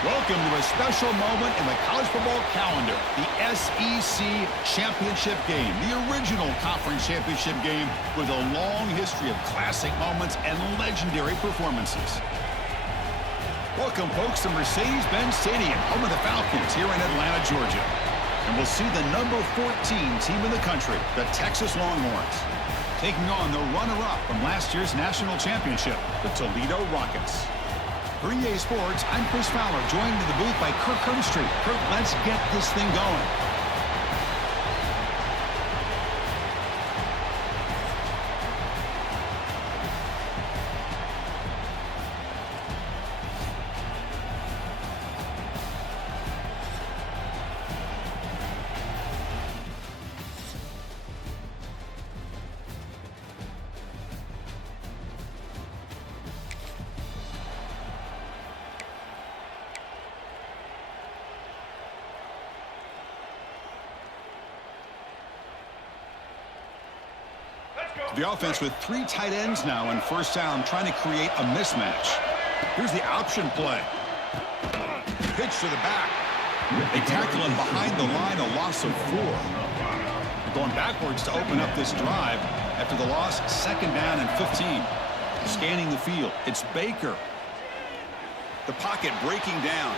Welcome to a special moment in the college football calendar, the SEC Championship game, the original conference championship game with a long history of classic moments and legendary performances. Welcome, folks, to Mercedes-Benz Stadium, home of the Falcons here in Atlanta, Georgia. And we'll see the number 14 team in the country, the Texas Longhorns, taking on the runner-up from last year's national championship, the Toledo Rockets. For EA Sports, I'm Chris Fowler, joined in the booth by Kirk Herbstreit. Kirk, let's get this thing going. The offense with 3 tight ends now on first down, trying to create a mismatch. Here's the option play. Pitch to the back. They tackle him behind the line, a loss of 4. They're going backwards to open up this drive after the loss, 2nd down and 15. Scanning the field, it's Baker. The pocket breaking down.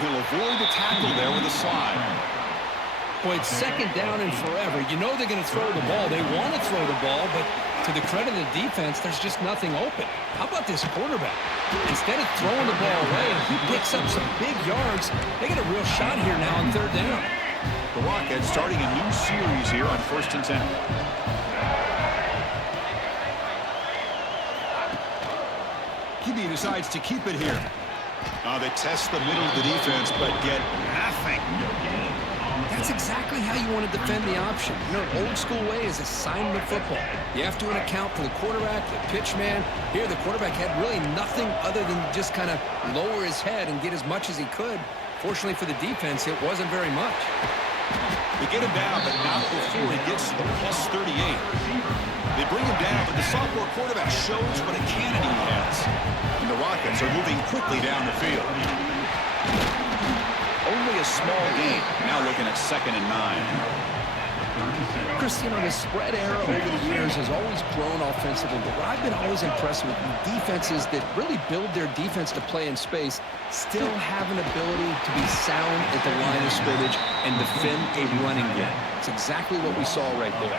He'll avoid the tackle there with a slide. Boy, it's 2nd down and forever. You know they're going to throw the ball. They want to throw the ball, but to the credit of the defense, there's just nothing open. How about this quarterback? Instead of throwing the ball away, he picks up some big yards. They get a real shot here now on 3rd down. The Rockets starting a new series here on 1st and 10. QB decides to keep it here. They test the middle of the defense, but get nothing. That's exactly how you want to defend the option. You know, an old-school way is assignment football. You have to account for the quarterback, the pitch man. Here, the quarterback had really nothing other than just kind of lower his head and get as much as he could. Fortunately for the defense, it wasn't very much. They get him down, but not before he gets to the plus 38. They bring him down, but the sophomore quarterback shows what a cannon he has. And the Rockets are moving quickly down the field. Only a small gain. Now looking at 2nd and 9. Chris, you know, the spread era over the years has always grown offensively, but what I've been always impressed with defenses that really build their defense to play in space still have an ability to be sound at the line of scrimmage and defend a running game. It's exactly what we saw right there.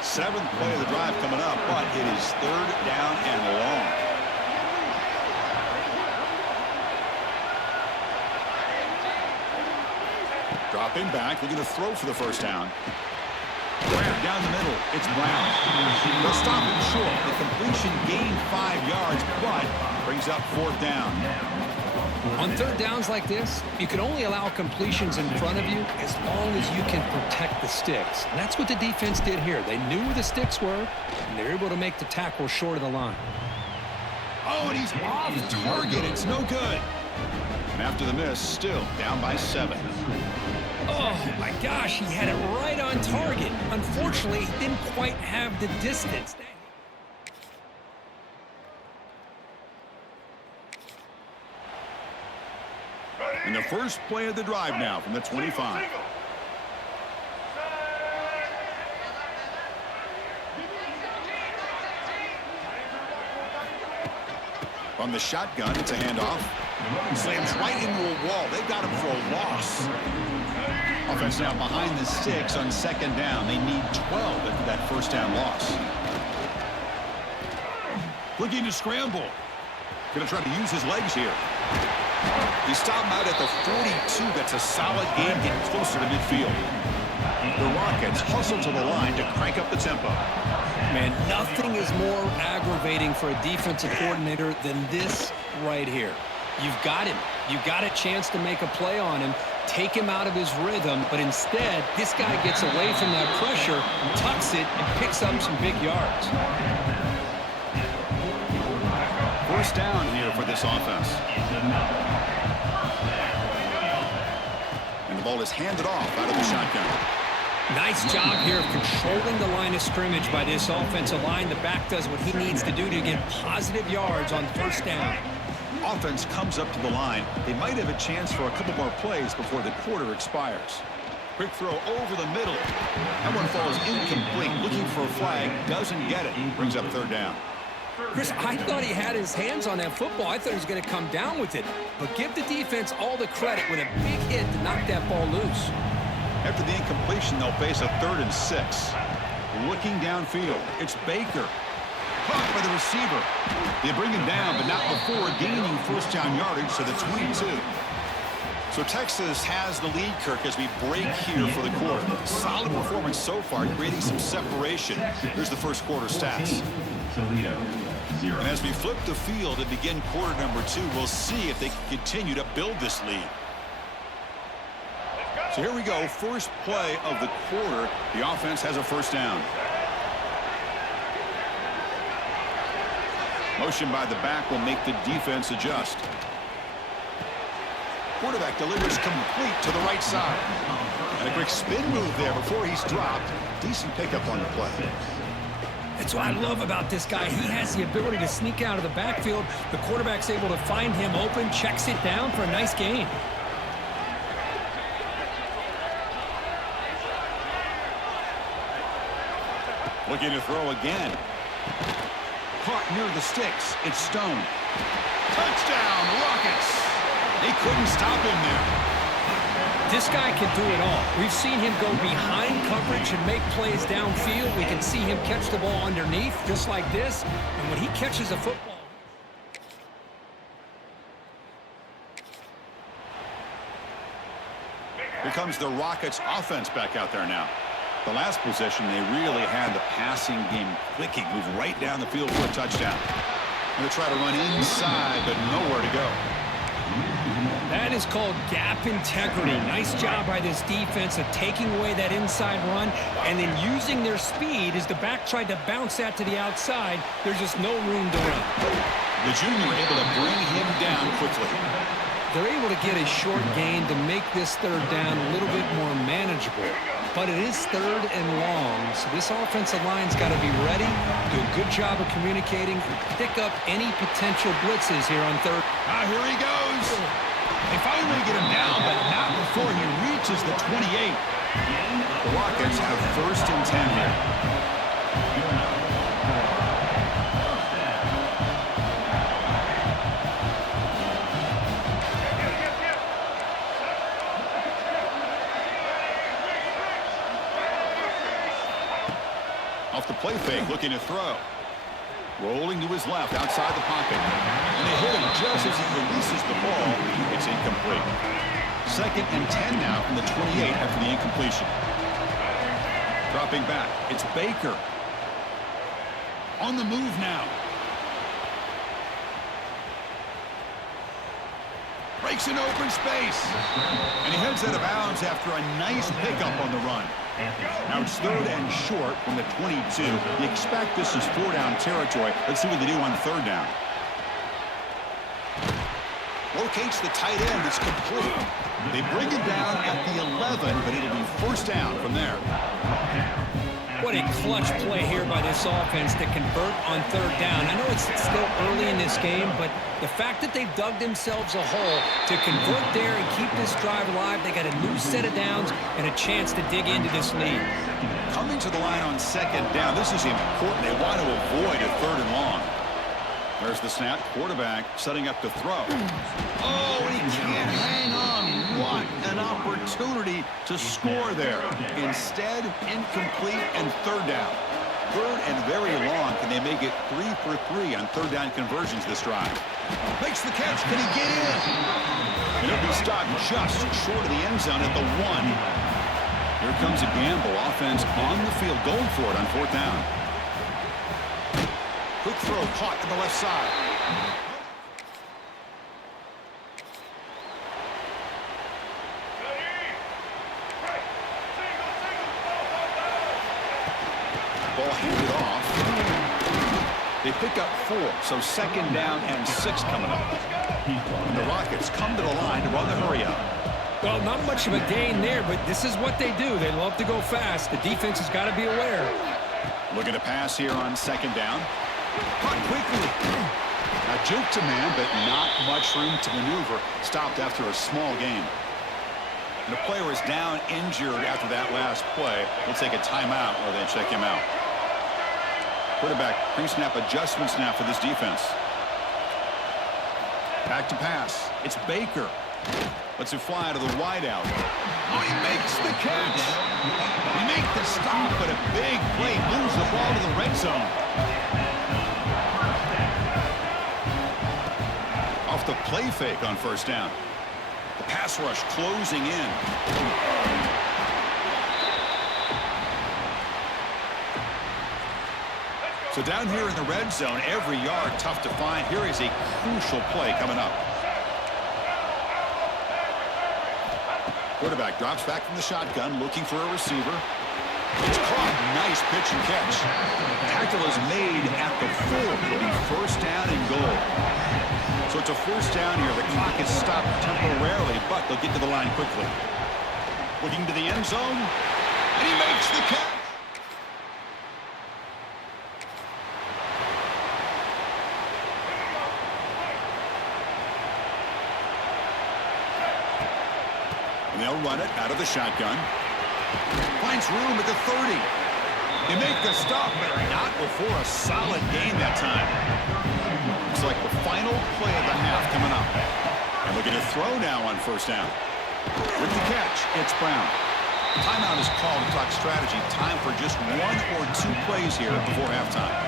7th play of the drive coming up, but it is 3rd down and long. Dropping back, looking to throw for the 1st down. Grab down the middle, it's Brown. They'll stop him short. The completion gained 5 yards, but brings up 4th down. On 3rd downs like this, you can only allow completions in front of you as long as you can protect the sticks. And that's what the defense did here. They knew where the sticks were, and they're able to make the tackle short of the line. Oh, and he's off target. It's no good. And after the miss, still down by 7. Oh, my gosh, he had it right on target. Unfortunately, he didn't quite have the distance. And the first play of the drive now from the 25. From the shotgun, it's a handoff. Slams right into a wall. They've got him for a loss. Offense now behind the 6 on 2nd down. They need 12 after that 1st down loss. Looking to scramble. Going to try to use his legs here. He stopped him out at the 42. That's a solid gain, getting closer to midfield. The Rockets hustle to the line to crank up the tempo. Man, nothing is more aggravating for a defensive coordinator than this right here. You've got him. You've got a chance to make a play on him, take him out of his rhythm, but instead, this guy gets away from that pressure, tucks it, and picks up some big yards. 1st down here for this offense. And the ball is handed off out of the shotgun. Nice job here of controlling the line of scrimmage by this offensive line. The back does what he needs to do to get positive yards on 1st down. Offense comes up to the line. They might have a chance for a couple more plays before the quarter expires. Quick throw over the middle. That one falls incomplete. Looking for a flag. Doesn't get it. Brings up third down. Chris, I thought he had his hands on that football. I thought he was going to come down with it. But give the defense all the credit with a big hit to knock that ball loose. After the incompletion, they'll face a 3rd and 6. Looking downfield. It's Baker. Caught by the receiver. They bring him down, but not before gaining first down yardage to the 22. So Texas has the lead, Kirk, as we break here for the quarter. Solid performance so far, creating some separation. Here's the first quarter stats. Toledo, 0. And as we flip the field and begin quarter number 2, we'll see if they can continue to build this lead. So here we go, first play of the quarter. The offense has a first down. Motion by the back will make the defense adjust. Quarterback delivers complete to the right side. And a quick spin move there before he's dropped. Decent pickup on the play. That's what I love about this guy. He has the ability to sneak out of the backfield. The quarterback's able to find him open, checks it down for a nice gain. Looking to throw again. Caught near the sticks. It's Stone. Touchdown, Rockets. They couldn't stop him there. This guy can do it all. We've seen him go behind coverage and make plays downfield. We can see him catch the ball underneath, just like this. And when he catches a football... Here comes the Rockets offense back out there now. The last possession, they really had the passing game clicking. Move right down the field for a touchdown. Going to try to run inside, but nowhere to go. That is called gap integrity. Nice job by this defense of taking away that inside run and then using their speed as the back tried to bounce that to the outside. There's just no room to run. The junior able to bring him down quickly. They're able to get a short gain to make this third down a little bit more manageable. But it is 3rd and long, so this offensive line's got to be ready, do a good job of communicating, and pick up any potential blitzes here on 3rd. Here he goes. They finally get him down, but not before he reaches the 28. The Rockets have 1st and 10 here. Off the play fake, looking to throw. Rolling to his left, outside the pocket. And they hit him just as he releases the ball. It's incomplete. 2nd and 10 now from the 28 after the incompletion. Dropping back, it's Baker. On the move now. Breaks an open space. And he heads out of bounds after a nice pickup on the run. Now it's 3rd and short from the 22. You expect this is 4-down territory. Let's see what they do on 3rd down. Locates the tight end. It's complete. They bring it down at the 11, but it'll be 1st down from there. What a clutch play here by this offense to convert on 3rd down. I know it's still early in this game, but the fact that they've dug themselves a hole to convert there and keep this drive alive, they got a new set of downs and a chance to dig into this lead. Coming to the line on 2nd down, this is important. They want to avoid a 3rd and long. There's the snap. Quarterback setting up to throw. Oh, and he can't hang on. What an opportunity to score there. Instead, incomplete and 3rd down. 3rd and very long. Can they make it 3 for 3 on 3rd down conversions this drive? Makes the catch. Can he get in? And it'll be stopped just short of the end zone at the 1. Here comes a gamble. Offense on the field, going for it on 4th down. Quick throw caught to the left side. Ball handed off. They pick up 4, so 2nd down and 6 coming up. And the Rockets come to the line to run the hurry up. Well, not much of a gain there, but this is what they do. They love to go fast. The defense has got to be aware. Looking to pass here on 2nd down. Caught quickly. Now juke to man, but not much room to maneuver. Stopped after a small gain. And the player is down injured after that last play. We'll take a timeout or they check him out. Quarterback pre-snap adjustments now for this defense. Back to pass. It's Baker. Lets it fly to the wideout. Oh, he makes the catch. He makes the stop, but a big play moves the ball to the red zone. Off the play fake on first down. The pass rush closing in. So down here in the red zone, every yard tough to find. Here is a crucial play coming up. Quarterback drops back from the shotgun, looking for a receiver. It's caught. Nice pitch and catch. Tackle is made at the 4. It'll be first down and goal. So it's a first down here. The clock is stopped temporarily, but they'll get to the line quickly. Looking to the end zone, and he makes the catch. And they'll run it out of the shotgun. Finds room at the 30. They make the stop, but not before a solid gain that time. Looks like the final play of the half coming up. And looking to throw now on first down. With the catch, it's Brown. Timeout is called to talk strategy. Time for just 1 or 2 plays here before halftime.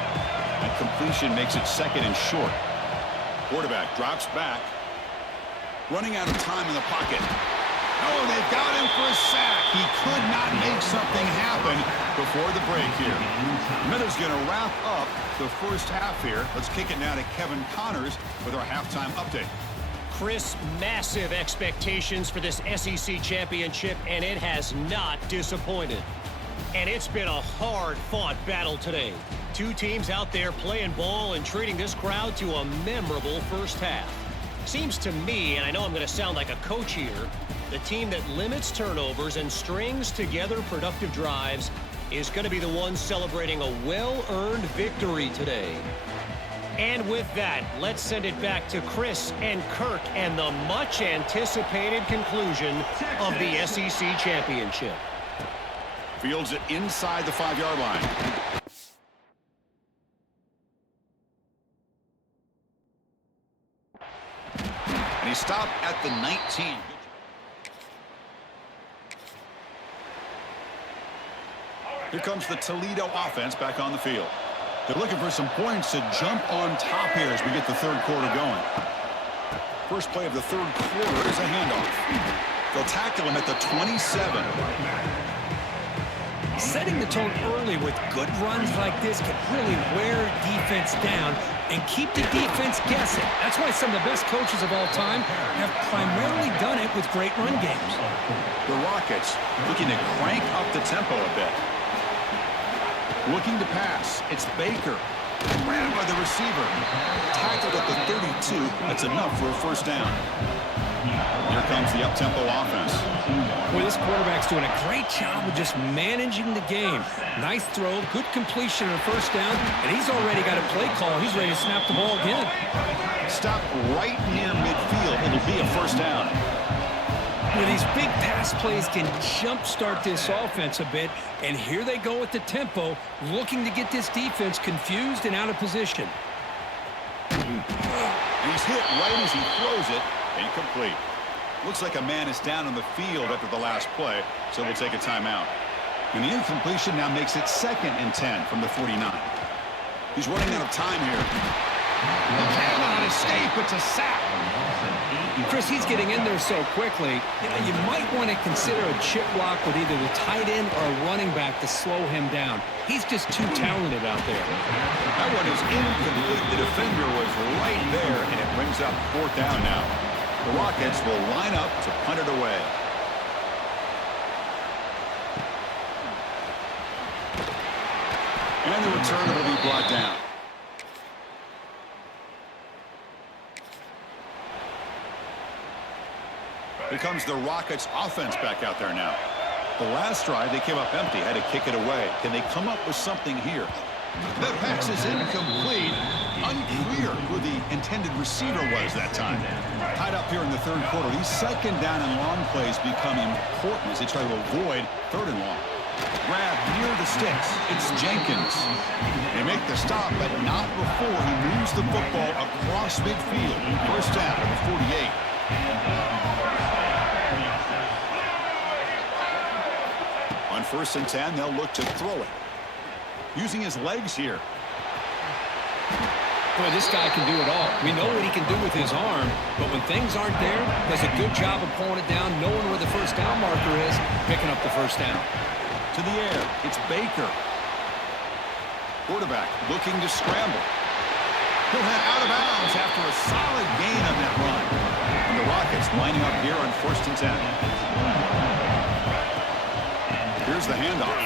And completion makes it second and short. Quarterback drops back. Running out of time in the pocket. Oh, they've got him for a sack. He could not make something happen before the break here. Miller's going to wrap up the first half here. Let's kick it now to Kevin Connors with our halftime update. Chris, massive expectations for this SEC championship, and it has not disappointed. And it's been a hard-fought battle today. 2 teams out there playing ball and treating this crowd to a memorable first half. Seems to me, and I know I'm going to sound like a coach here, the team that limits turnovers and strings together productive drives is going to be the one celebrating a well-earned victory today. And with that, let's send it back to Chris and Kirk and the much-anticipated conclusion of the SEC championship. Fields it inside the 5-yard line. And he stopped at the 19. Here comes the Toledo offense back on the field. They're looking for some points to jump on top here as we get the third quarter going. First play of the third quarter is a handoff. They'll tackle him at the 27. Setting the tone early with good runs like this can really wear defense down and keep the defense guessing. That's why some of the best coaches of all time have primarily done it with great run games. The Rockets looking to crank up the tempo a bit. Looking to pass. It's Baker. Ran by the receiver. Tackled at the 32. That's enough for a first down. Here comes the up-tempo offense. Boy, this quarterback's doing a great job of just managing the game. Nice throw, good completion on first down, and he's already got a play call. He's ready to snap the ball again. Stop right near midfield. It'll be a first down. Well, these big pass plays can jumpstart this offense a bit, and here they go with the tempo, looking to get this defense confused and out of position. And he's hit right as he throws it. Incomplete. Looks like a man is down on the field after the last play, so we'll take a timeout. And the incompletion now makes it 2nd and 10 from the 49. He's running out of time here. He cannot escape. It's a sack. Chris, he's getting in there so quickly. You might want to consider a chip block with either the tight end or a running back to slow him down. He's just too talented out there. That one is incomplete. The defender was right there, and it brings up 4th down now. The Rockets will line up to punt it away. And the return will be brought down. Here comes the Rockets offense back out there now. The last drive, they came up empty, had to kick it away. Can they come up with something here? The pass is incomplete. Unclear who the intended receiver was that time. Tied up here in the third quarter. These second down and long plays become important as they try to avoid third and long. Grab near the sticks. It's Jenkins. They make the stop, but not before he moves the football across midfield. First down at the 48. On 1st and 10, they'll look to throw it. Using his legs here. Boy, this guy can do it all. We know what he can do with his arm, but when things aren't there, does a good job of pulling it down, knowing where the first down marker is, picking up the first down. To the air, it's Baker. Quarterback looking to scramble. He'll head out of bounds after a solid gain on that run. And the Rockets lining up here on 1st and 10. Here's the handoff.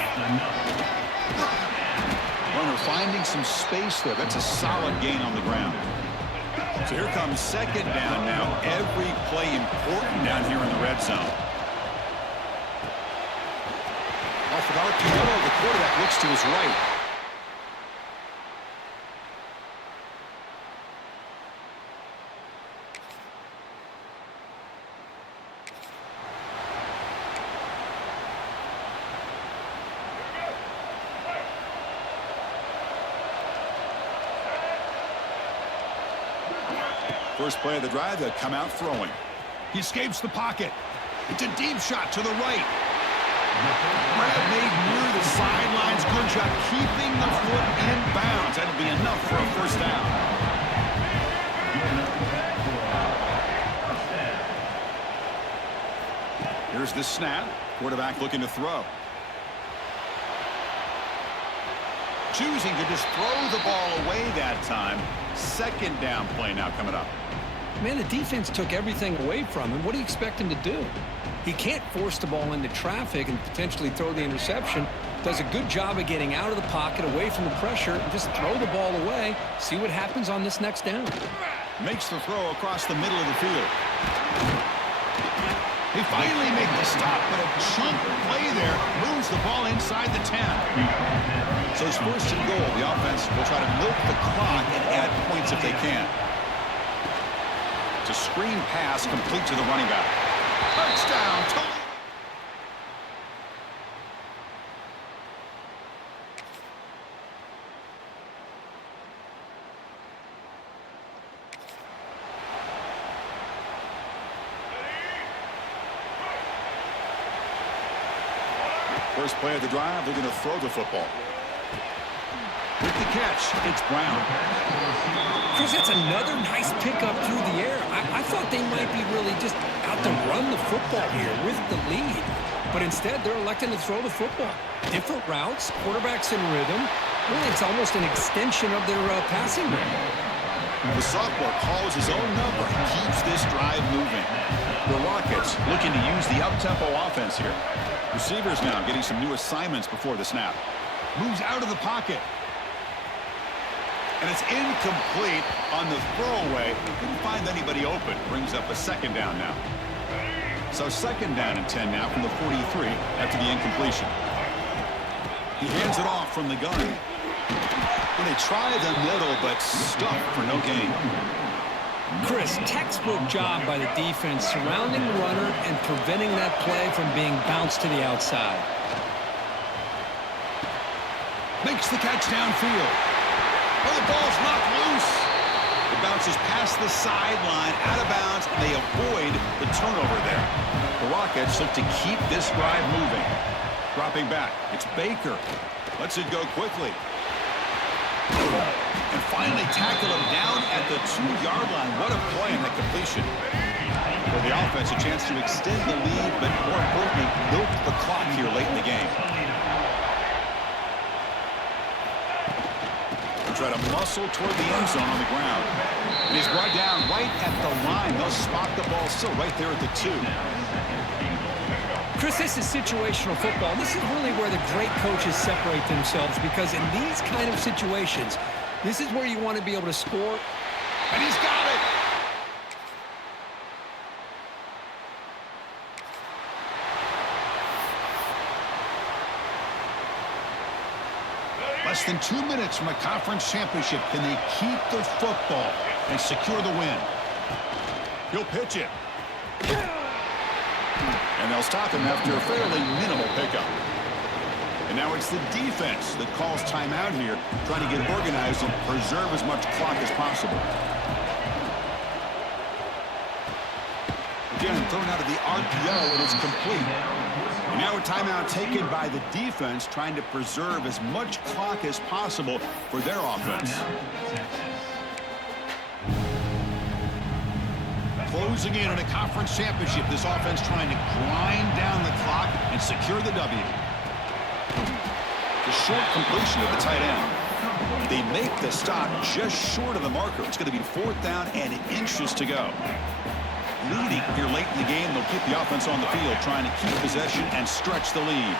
Runner finding some space there. That's a solid gain on the ground. So here comes second down now. Every play important down here in the red zone. Off of RPO, the quarterback looks to his right. First play of the drive, they'll come out throwing. He escapes the pocket. It's a deep shot to the right. Grab made near the sidelines. Good job keeping the foot in bounds. That'll be enough for a first down. Here's the snap. Quarterback looking to throw. Choosing to just throw the ball away that time. Second down play now coming up. Man, the defense took everything away from him. What do you expect him to do? He can't force the ball into traffic and potentially throw the interception. Does a good job of getting out of the pocket, away from the pressure, and just throw the ball away. See what happens on this next down. Makes the throw across the middle of the field. They finally make the stop, but a chunk play there moves the ball inside the 10. So it's 1st and goal. The offense will try to milk the clock and add points if they can. It's a screen pass complete to the running back. Touchdown, Toledo. First play of the drive, they're going to throw the football. With the catch, it's Brown. Chris, that's another nice pickup through the air. I thought they might be really just out to run the football here with the lead. But instead, they're electing to throw the football. Different routes, quarterbacks in rhythm. Really, it's almost an extension of their passing game. The sophomore calls his own number and keeps this drive moving. The Rockets looking to use the up-tempo offense here. Receivers now getting some new assignments before the snap. Moves out of the pocket. And it's incomplete on the throwaway. Couldn't find anybody open. Brings up a second down now. So second down and 10 now from the 43 after the incompletion. He hands it off from the gun. And they try the middle, but stuck for no gain. Chris, textbook job by the defense surrounding the runner and preventing that play from being bounced to the outside. Makes the catch downfield. Oh, the ball's knocked loose. It bounces past the sideline, out of bounds, and they avoid the turnover there. The Rockets look to keep this drive moving. Dropping back, it's Baker. Lets it go quickly. And finally tackle him down at the 2-yard line. What a play in that completion. For the offense, a chance to extend the lead, but more importantly, milk the clock here late in the game. Try to muscle toward the end zone on the ground. And he's brought down right at the line. They'll spot the ball still right there at the 2. Chris, this is situational football. This is really where the great coaches separate themselves, because in these kind of situations, this is where you want to be able to score. And he's got it. Less than 2 minutes from a conference championship. Can they keep the football? and secure the win. He'll pitch it. And they'll stop him after a fairly minimal pickup. And now it's the defense that calls timeout here, trying to get organized and preserve as much clock as possible. Again, thrown out of the RPO, and it's complete. And now a timeout taken by the defense, trying to preserve as much clock as possible for their offense. Closing in on a conference championship, this offense trying to grind down the clock and secure the W. The short completion of the tight end. They make the stop just short of the marker. It's going to be 4th down and inches to go. Leading here late in the game, they'll keep the offense on the field, trying to keep possession and stretch the lead.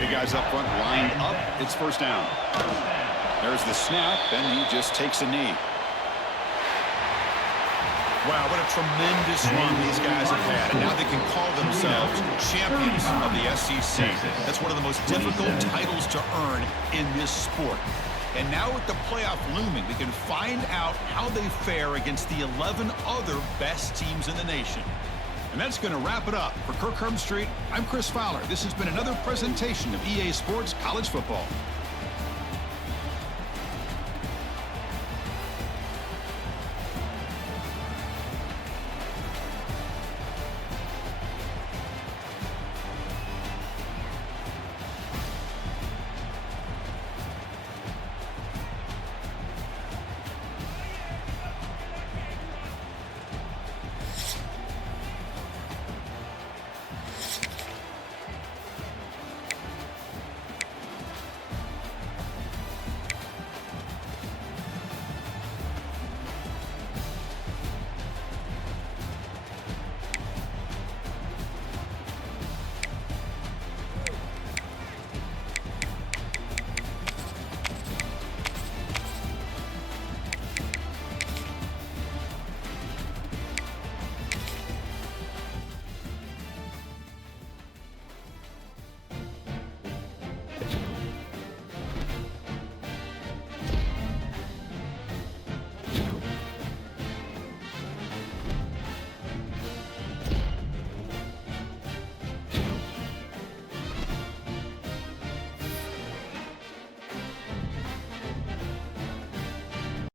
Big guys up front lined up. It's 1st down. There's the snap, and he just takes a knee. Wow, what a tremendous run these guys have had. And now they can call themselves champions of the SEC. That's one of the most difficult titles to earn in this sport. And now with the playoff looming, we can find out how they fare against the 11 other best teams in the nation. And that's going to wrap it up. For Kirk Herbstreit, I'm Chris Fowler. This has been another presentation of EA Sports College Football.